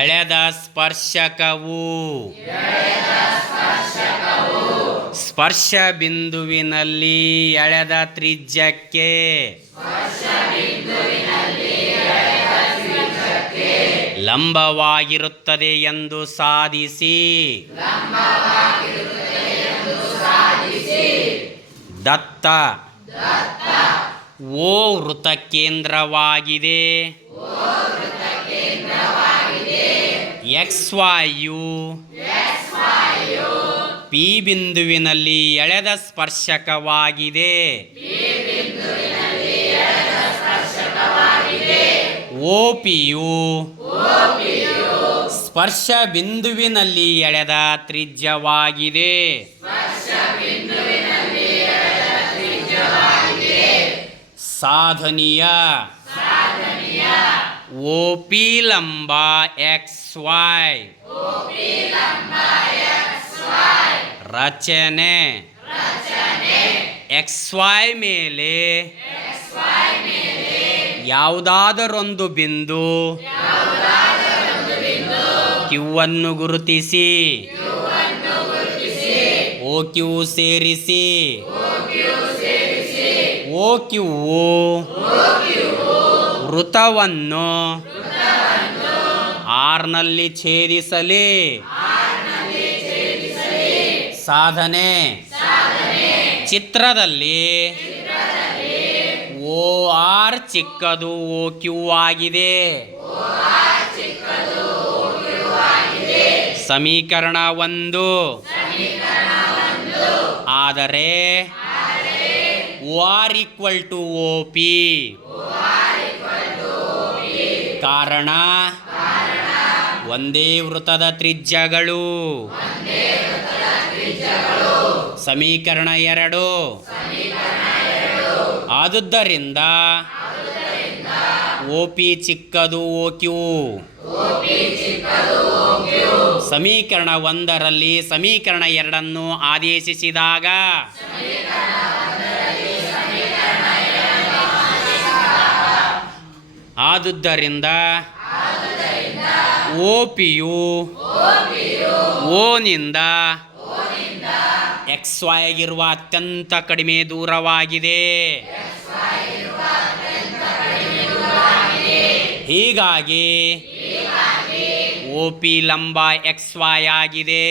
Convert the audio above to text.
ಎಳೆದ ಸ್ಪರ್ಶಕವು ಸ್ಪರ್ಶ ಬಿಂದುವಿನಲ್ಲಿ ಎಳೆದ ತ್ರಿಜ್ಯಕ್ಕೆ ಲಂಬವಾಗಿರುತ್ತದೆ ಎಂದು ಸಾಧಿಸಿ ದತ್ತ ಓ ವೃತ್ತಕೇಂದ್ರವಾಗಿದೆ XYಯು ಪಿ ಬಿಂದುವಿನಲ್ಲಿ ಎಳೆದ ಸ್ಪರ್ಶಕವಾಗಿದೆ. OPಯು ಸ್ಪರ್ಶ ಬಿಂದುವಿನಲ್ಲಿ ಎಳೆದ ತ್ರಿಜ್ಯವಾಗಿದೆ. ಸಾಧನೀಯ OP ಲಂಬ XY ರಚನೆ XY ಮೇಲೆ ಯಾವುದಾದರೊಂದು ಬಿಂದು ಕ್ಯೂವನ್ನು ಗುರುತಿಸಿ OQ ಸೇರಿಸಿ OQ ವೃತ್ತವನ್ನು ಆರ್ನಲ್ಲಿ ಛೇದಿಸಲಿ. ಸಾಧನೆ ಚಿತ್ರದಲ್ಲಿ OR ಚಿಕ್ಕದು OQ ಆಗಿದೆ. ಸಮೀಕರಣ 1 ಆದರೆ OR = OP. ಕಾರಣ ಒಂದೇ ವೃತ್ತದ ತ್ರಿಜ್ಯಗಳು. ಸಮೀಕರಣ 2 ಆದುದರಿಂದ OP ಚಿಕ್ಕದು OQ. ಸಮೀಕರಣ 1ರಲ್ಲಿ ಸಮೀಕರಣ 2 ಆದೇಶಿಸಿದಾಗ ಆದುದರಿಂದ OPಯು Oನಿಂದ XYಗಿರುವ ಅತ್ಯಂತ ಕಡಿಮೆ ದೂರವಾಗಿದೆ. ಹೀಗಾಗಿ OP ಲಂಬ XY ಆಗಿದೆ.